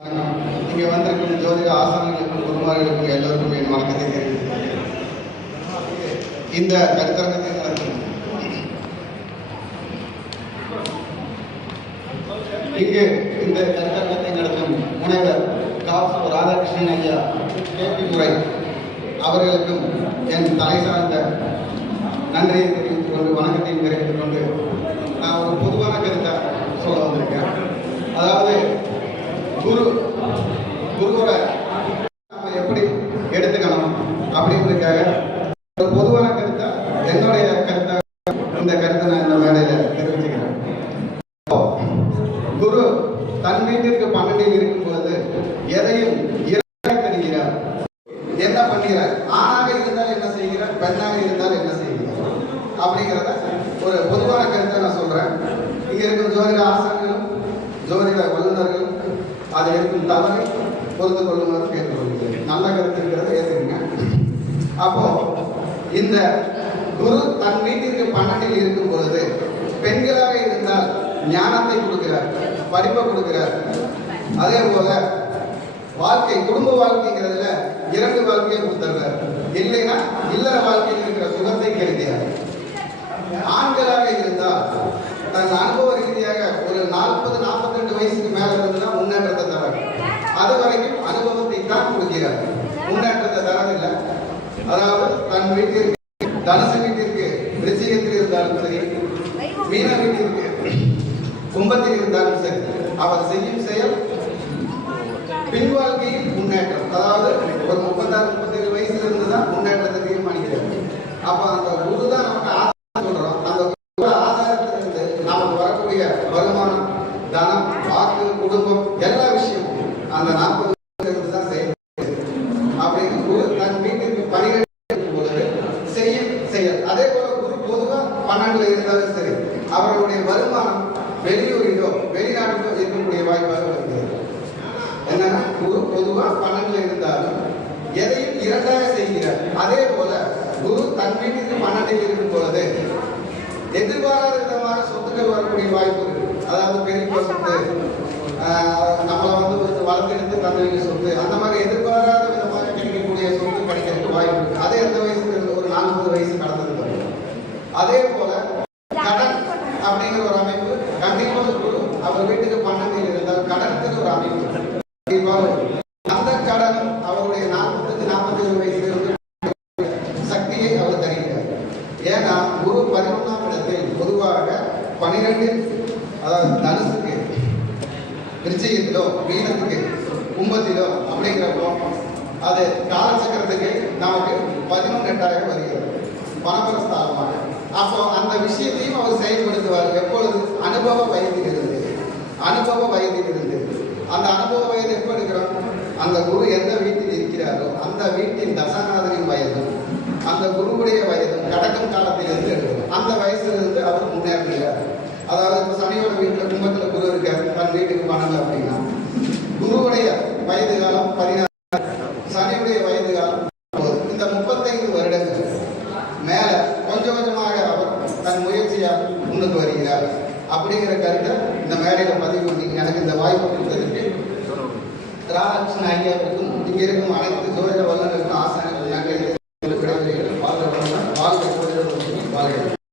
இங்கே வந்திருக்கிற ஜோதிட ஆசான்களுக்கும் குருமார்களுக்கும் எல்லோருக்கும் என் வணக்கத்தை தெரிவித்துக் இந்த கருத்தரங்கத்தை நடத்தும் இங்கு இந்த கருத்தரங்கத்தை நடத்தும் முனைவர் காசு ராதாகிருஷ்ணன் ஐயா கேபி முறை. அவர்களுக்கும் என் தலை சார்ந்த நன்றியை தெரிவித்துக் கொண்டு வணக்கத்தையும் தெரிவித்துக் கொண்டு நான் ஒரு பொதுவான கருத்தை சொல்ல வந்திருக்கேன் அதாவது குரு குருவை நம்ம எப்படி எடுத்துக்கணும் அப்படின்றதுக்காக ஒரு பொதுவான கருத்தா என்னுடைய கருத்தா இந்த கருத்தை நான் இந்த மேடையில தெரிவிச்சுக்கிறேன். குரு தன் வீட்டிற்கு பன்னெண்டில் இருக்கும்போது எதையும் இரண்டாய் என்ன பண்ணுகிறார்? ஆணாக இருந்தால் என்ன செய்கிறார்? பெண்ணாக இருந்தால் என்ன செய்கிறார்? அப்படிங்கிறத ஒரு பொதுவான கருத்தை நான் சொல்றேன். இங்க இருக்கும் ஜோதிட ஆசிரியர்களும் ஜோதிட வல்லுநர்களும் அதில் இருக்கும் தவறை பொறுத்து கொள்ளுமாறு கேட்டுக்கொள்கிறேன். நல்ல கருத்து இருக்கிறத ஏற்றுக்குங்க. அப்போ இந்த குரு தன் வீட்டிற்கு பன்னெண்டில் இருக்கும் பொழுது பெண்களாக இருந்தால் ஞானத்தை கொடுக்கிறார் படிப்பை கொடுக்கிறார். அதே போல வாழ்க்கை குடும்ப வாழ்க்கைங்கிறதுல இரண்டு வாழ்க்கையை கொடுத்துறார் இல்லைன்னா இல்லற வாழ்க்கையில் இருக்கிற சுகத்தை கெடுக்கிறார். ஆண்களாக இருந்தால் தன் அனுபவ ரீதியாக ஒரு நாற்பது நாற்பத்தி ரெண்டு வயசுக்கு மேல இருந்துன்னா முன்னேற்றத்தை தராங்க அது வரைக்கும் அனுபவத்தை தான் கொடுக்கிறார் முன்னேற்றத்தை தரவில்லை அதாவது தன் வீட்டிற்கு தனுசு வீட்டிற்கு விருச்சிகத்தில் இருந்தாலும் சரி மீன வீட்டிற்கு கும்பத்தில் இருந்தாலும் சரி அவர் செய்யும் செயல் பின் வாழ்க்கையில் முன்னேற்றம். அதாவது ஒரு முப்பத்தாறு முப்பத்தேழு வயசுல இருந்து தான் முன்னேற்றத்தை தீர்மானிக்கிறார். அப்ப அந்த குரு தான் நமக்கு ஆதாரம் சொல்றோம். அந்த குரு ஆதாரத்திலிருந்து நமக்கு வரக்கூடிய வருமானம் தனம் வாக்கு குடும்பம் எல்லா விஷயமும் அந்த நாற்பது இருந்து தான் செயல்படுது அப்படின்னு குரு தன் வீட்டிற்கு பணிகள் இருக்கும் பொழுது செய்யும் செயல் அதே போல குரு பொதுவா பன்னெண்டுல இருந்தாலும் சரி அவர்களுடைய வருமானம் வெளியூரிலோ வெளிநாட்டிலோ இருக்கக்கூடிய வாய்ப்பாக வருகிறது என்னன்னா குரு பொதுவா பன்னெண்டுல இருந்தாலும் எதையும் இரண்டாக செய்கிறார். அதே போல குரு தன் வீட்டிற்கு பன்னெண்டில் இருக்கும் பொழுது எதிர்பாராத விதமான சொத்துக்கள் வரக்கூடிய வாய்ப்பு இருக்கு. அதாவது பெரிய சொத்து ஆஹ், நம்மளை வந்து வளர்த்தெடுத்து தந்தைக்கு சொத்து அந்த மாதிரி எதிர்பாராத விதமாக கிடைக்கக்கூடிய சொத்து கிடைக்கிறதுக்கு வாய்ப்பு இருக்கு அதே எந்த வயசுல இருந்து ஒரு நாற்பது வயசு கடந்ததுக்கு அப்புறம். அதே போல கடன் அப்படிங்கிற ஒரு அமைப்பு கண்டிப்பாக குரு அவர் வீட்டுக்கு பன்னெண்டு இருந்தால் கடனுக்கு ஒரு அமைப்பு. கண்டிப்பாக அந்த கடன் அவருடைய நாற்பத்தஞ்சு நாற்பத்தஞ்சு வயசுல சக்தியை அவர் தருகிறார். ஏன்னா குரு பதினொன்றாம் இடத்தில் பொதுவாக பனிரெண்டு அதாவது தனுசுக்கு விருச்சிகத்திலோ மீனத்துக்கு கும்பத்திலோ அப்படிங்கிறப்போ அது காலச்சக்கரத்துக்கு நமக்கு பதினொன்று எட்டாயிரம் வருகிறது பணபரஸ்தானமாக அப்போ அந்த விஷயத்தையும் அவர் செயல்படுத்த அனுபவ வயதிலிருந்து அந்த அனுபவ வயது எப்போ எடுக்கிறோம்? அந்த குரு எந்த வீட்டில் இருக்கிறாரோ அந்த வீட்டின் தசநாதனின் வயதும் அந்த குருவுடைய வயதும் கடக்கும் காலத்திலிருந்து எடுக்கிறோம். அந்த வயசுலேருந்து அவர் முன்னேறுகிறார் அதாவது இப்போ சனியோட வீட்டில் கும்பத்தில் குரு இருக்காரு. தன் வீட்டுக்கு பணம் அப்படின்னா. குருவுடைய வயது காலம் பதினாறு. சனியுடைய வயது காலம் இந்த முப்பத்தைந்து வருடங்கள் மேல கொஞ்சம் கொஞ்சமாக அவர் தன் முயற்சியால் முன்னுக்கு வருகிறார். அப்படிங்கிற கருத்தை இந்த மேடையில பதிவு பண்ணி எனக்கு இந்த வாய்ப்பு கொடுத்ததுக்கு ராதாகிருஷ்ண ஐயாவுக்கும் இங்கே இருக்கும் அனைத்து சோழ வல்லுநருக்கும் ஆசான